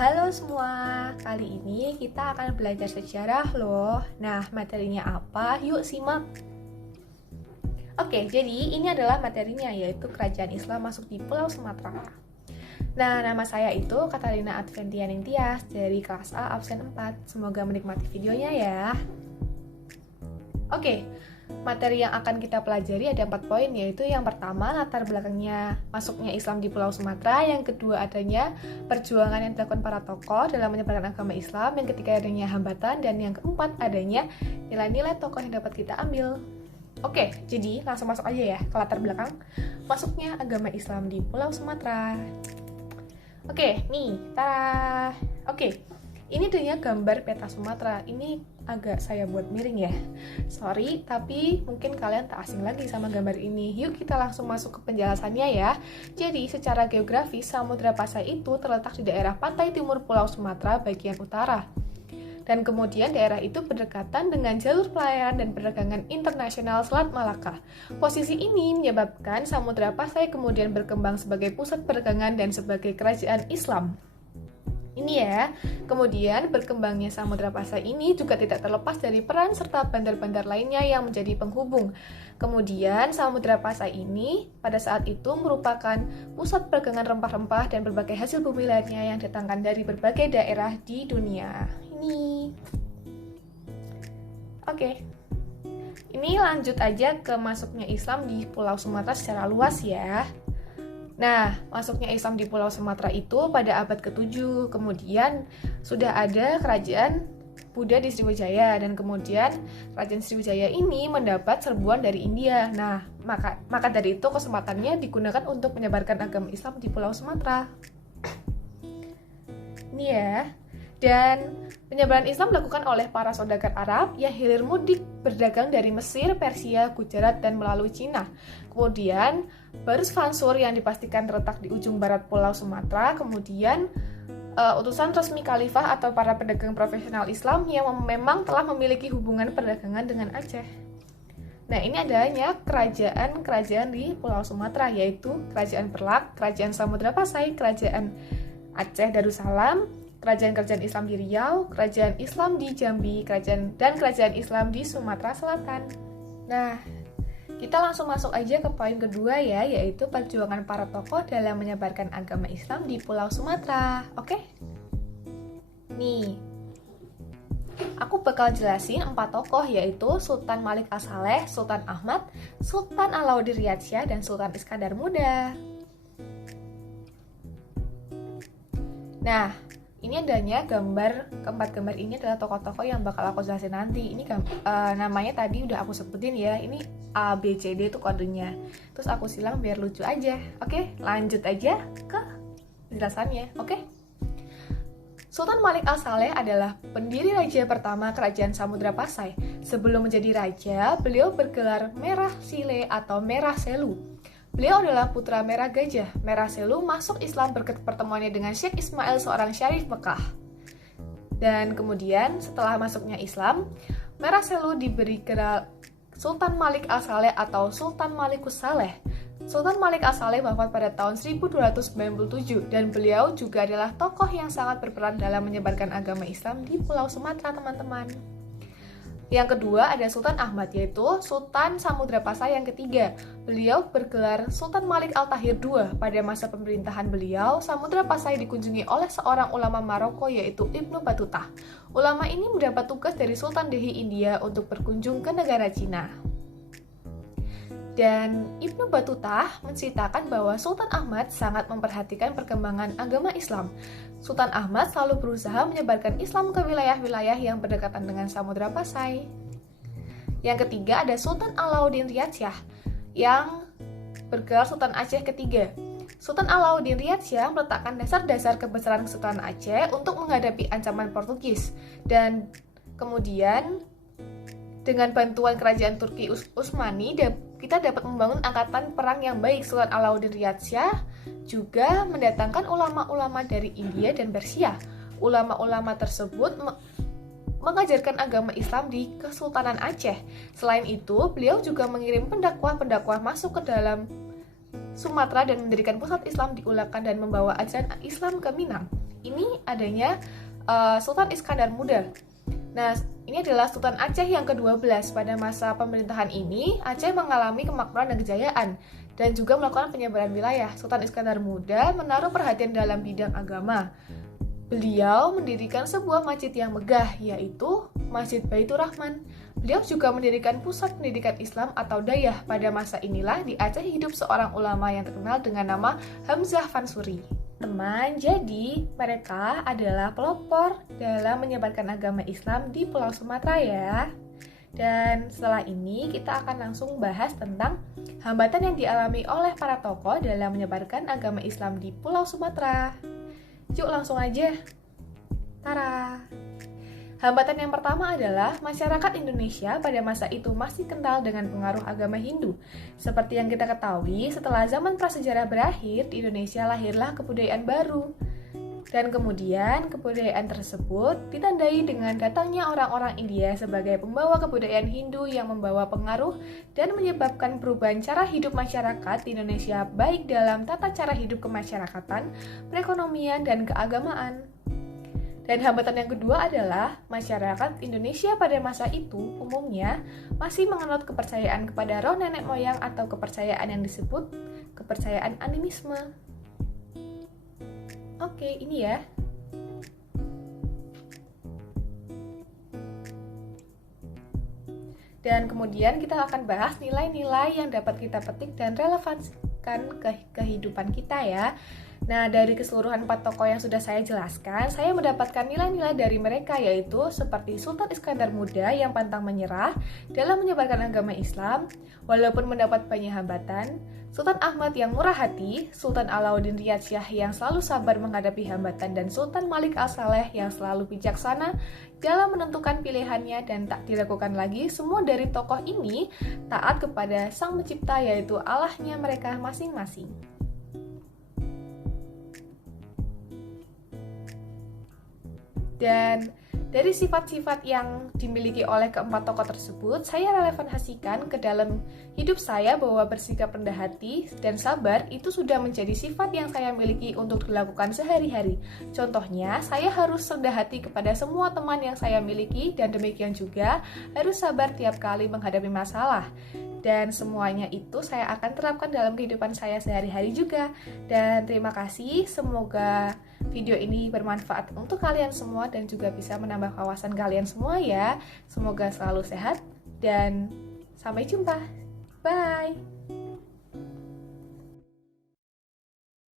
Halo semua, kali ini kita akan belajar sejarah loh. Nah, materinya apa? Yuk simak. Oke, jadi ini adalah materinya, yaitu Kerajaan Islam masuk di Pulau Sumatera. Nah, nama saya itu Katarina Adventian Tias dari kelas A absen 4. Semoga menikmati videonya ya. Oke, materi yang akan kita pelajari ada 4 poin, yaitu yang pertama latar belakangnya masuknya Islam di Pulau Sumatera, yang kedua adanya perjuangan yang dilakukan para tokoh dalam menyebarkan agama Islam, yang ketiga adanya hambatan, dan yang keempat adanya nilai-nilai tokoh yang dapat kita ambil. Oke, jadi langsung masuk aja ya ke latar belakang masuknya agama Islam di Pulau Sumatera. Oke, nih, tada. Oke, ini adanya gambar peta Sumatera. Ini agak saya buat miring ya. Sorry, tapi mungkin kalian tak asing lagi sama gambar ini. Yuk kita langsung masuk ke penjelasannya ya. Jadi, secara geografis, Samudra Pasai itu terletak di daerah pantai timur Pulau Sumatera bagian utara. Dan kemudian daerah itu berdekatan dengan jalur pelayaran dan perdagangan internasional Selat Malaka. Posisi ini menyebabkan Samudra Pasai kemudian berkembang sebagai pusat perdagangan dan sebagai kerajaan Islam. Ini ya, kemudian berkembangnya Samudra Pasai ini juga tidak terlepas dari peran serta bandar-bandar lainnya yang menjadi penghubung. Kemudian Samudra Pasai ini pada saat itu merupakan pusat perdagangan rempah-rempah dan berbagai hasil bumi lainnya yang datangkan dari berbagai daerah di dunia. Ini. Oke. Ini lanjut aja ke masuknya Islam di Pulau Sumatera secara luas ya. Nah, masuknya Islam di Pulau Sumatera itu pada abad ke-7, kemudian sudah ada kerajaan Buddha di Sriwijaya, dan kemudian kerajaan Sriwijaya ini mendapat serbuan dari India. Nah, maka dari itu kesempatannya digunakan untuk menyebarkan agama Islam di Pulau Sumatera. Ini ya. Dan penyebaran Islam dilakukan oleh para saudagar Arab yang hilir mudik berdagang dari Mesir, Persia, Gujarat, dan melalui Cina. Kemudian, baru Fansur yang dipastikan terletak di ujung barat Pulau Sumatera. Kemudian, utusan resmi khalifah atau para pedagang profesional Islam yang memang telah memiliki hubungan perdagangan dengan Aceh. Nah, ini adanya kerajaan-kerajaan di Pulau Sumatera, yaitu Kerajaan Perlak, Kerajaan Samudra Pasai, Kerajaan Aceh Darussalam, Kerajaan-kerajaan Islam di Riau, Kerajaan Islam di Jambi, dan Kerajaan Islam di Sumatera Selatan. Nah, kita langsung masuk aja ke poin kedua ya, yaitu perjuangan para tokoh dalam menyebarkan agama Islam di Pulau Sumatera. Oke? Nih, aku bakal jelasin 4 tokoh, yaitu Sultan Malik As-Saleh, Sultan Ahmad, Sultan Alauddin Riyadsyah, dan Sultan Iskandar Muda. Nah, ini adanya keempat gambar ini adalah tokoh-tokoh yang bakal aku jelasin nanti. Ini namanya tadi udah aku sebutin ya. Ini A, B, C, D itu kodenya. Terus aku silang biar lucu aja. Oke, lanjut aja ke penjelasannya. Oke. Sultan Malik As-Saleh adalah pendiri raja pertama Kerajaan Samudra Pasai. Sebelum menjadi raja, beliau bergelar Merah Sile atau Merah Selu. Beliau adalah putra Merah Gajah. Merah Selu masuk Islam berkat pertemuannya dengan Syekh Ismail, seorang syarif Mekah. Dan kemudian setelah masuknya Islam, Merah Selu diberi gelar Sultan Malik As-Saleh atau Sultan Malikus Saleh. Sultan Malik As-Saleh wafat pada tahun 1297 dan beliau juga adalah tokoh yang sangat berperan dalam menyebarkan agama Islam di Pulau Sumatera, teman-teman. Yang kedua ada Sultan Ahmad, yaitu Sultan Samudra Pasai yang ketiga. Beliau bergelar Sultan Malik Al-Tahir II. Pada masa pemerintahan beliau, Samudra Pasai dikunjungi oleh seorang ulama Maroko, yaitu Ibnu Battuta. Ulama ini mendapat tugas dari Sultan Delhi India untuk berkunjung ke negara Cina. Dan Ibnu Battuta menceritakan bahwa Sultan Ahmad sangat memperhatikan perkembangan agama Islam. Sultan Ahmad selalu berusaha menyebarkan Islam ke wilayah-wilayah yang berdekatan dengan Samudra Pasai. Yang ketiga ada Sultan Alauddin Riyadsyah yang bergelar Sultan Aceh ketiga. Sultan Alauddin Riyadsyah meletakkan dasar-dasar kebesaran Kesultanan Aceh untuk menghadapi ancaman Portugis. Dan kemudian dengan bantuan kerajaan Turki Utsmani, kita dapat membangun angkatan perang yang baik. Sultan Alauddin Riyadsyah juga mendatangkan ulama-ulama dari India dan Persia. Ulama-ulama tersebut mengajarkan agama Islam di Kesultanan Aceh. Selain itu, beliau juga mengirim pendakwah-pendakwah masuk ke dalam Sumatera dan mendirikan pusat Islam di Ulakan dan membawa ajaran Islam ke Minang. ini adanya Sultan Iskandar Muda. Nah, ini adalah Sultan Aceh yang ke-12. Pada masa pemerintahan ini, Aceh mengalami kemakmuran dan kejayaan dan juga melakukan penyebaran wilayah. Sultan Iskandar Muda menaruh perhatian dalam bidang agama. Beliau mendirikan sebuah masjid yang megah, yaitu Masjid Baitur Rahman. Beliau juga mendirikan pusat pendidikan Islam atau Dayah. Pada masa inilah di Aceh hidup seorang ulama yang terkenal dengan nama Hamzah Fansuri. Teman, jadi mereka adalah pelopor dalam menyebarkan agama Islam di Pulau Sumatera ya. Dan setelah ini kita akan langsung bahas tentang hambatan yang dialami oleh para tokoh dalam menyebarkan agama Islam di Pulau Sumatera. Yuk langsung aja. Tara! Hambatan yang pertama adalah masyarakat Indonesia pada masa itu masih kental dengan pengaruh agama Hindu. Seperti yang kita ketahui, setelah zaman prasejarah berakhir, di Indonesia lahirlah kebudayaan baru. Dan kemudian kebudayaan tersebut ditandai dengan datangnya orang-orang India sebagai pembawa kebudayaan Hindu yang membawa pengaruh dan menyebabkan perubahan cara hidup masyarakat di Indonesia baik dalam tata cara hidup kemasyarakatan, perekonomian, dan keagamaan. Dan hambatan yang kedua adalah masyarakat Indonesia pada masa itu umumnya masih menganut kepercayaan kepada roh nenek moyang atau kepercayaan yang disebut kepercayaan animisme. Oke, ini ya. Dan kemudian kita akan bahas nilai-nilai yang dapat kita petik dan relevansikan ke kehidupan kita ya. Nah, dari keseluruhan 4 tokoh yang sudah saya jelaskan, saya mendapatkan nilai-nilai dari mereka yaitu seperti Sultan Iskandar Muda yang pantang menyerah dalam menyebarkan agama Islam walaupun mendapat banyak hambatan, Sultan Ahmad yang murah hati, Sultan Alauddin Riyadsyah yang selalu sabar menghadapi hambatan, dan Sultan Malik Al-Saleh yang selalu bijaksana dalam menentukan pilihannya dan tak diragukan lagi. Semua dari tokoh ini taat kepada Sang Pencipta yaitu Allahnya mereka masing-masing. Dan dari sifat-sifat yang dimiliki oleh keempat tokoh tersebut, saya relevansikan ke dalam hidup saya bahwa bersikap rendah hati dan sabar itu sudah menjadi sifat yang saya miliki untuk dilakukan sehari-hari. Contohnya, saya harus rendah hati kepada semua teman yang saya miliki dan demikian juga harus sabar tiap kali menghadapi masalah. Dan semuanya itu saya akan terapkan dalam kehidupan saya sehari-hari juga. Dan terima kasih, semoga video ini bermanfaat untuk kalian semua dan juga bisa menambah wawasan kalian semua ya. Semoga selalu sehat dan sampai jumpa. Bye!